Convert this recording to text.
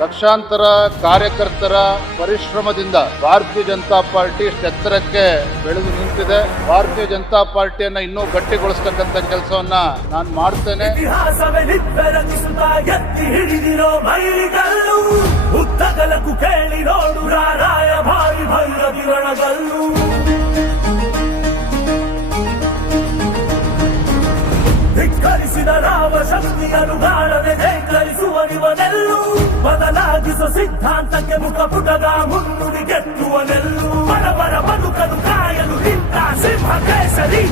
ಲಕ್ಷಾಂತರ ಕಾರ್ಯಕರ್ತರ ಪರಿಶ್ರಮದಿಂದ ಭಾರತೀಯ ಜನತಾ ಪಾರ್ಟಿ ಎತ್ತರಕ್ಕೆ ಬೆಳೆದು ನಿಂತಿದೆ. ಭಾರತೀಯ ಜನತಾ ಪಾರ್ಟಿಯನ್ನ ಇನ್ನೂ ಗಟ್ಟಿಗೊಳಿಸತಕ್ಕಂತ ಕೆಲಸವನ್ನ ನಾನು ಮಾಡ್ತೇನೆ. ಧಿಕ್ಕರಿಸಿದ ರಾಮ ಶಕ್ತಿಯನ್ನು ಗಾಳದೆ ಧಿಕ್ಕರಿಸುವನಿವನೆಲ್ಲೂ ಬದಲಾಗಿಸುವ ಸಿದ್ಧಾಂತಕ್ಕೆ ಮುಖಪುಟದ ಮುನ್ನುಡಿ ಗೆತ್ತುವನೆಲ್ಲೂ ಬಡವರ ಬದುಕಲು ಕಾಯಲು ನಿಂತ ಸಿಂಹ ಕೇಸರಿ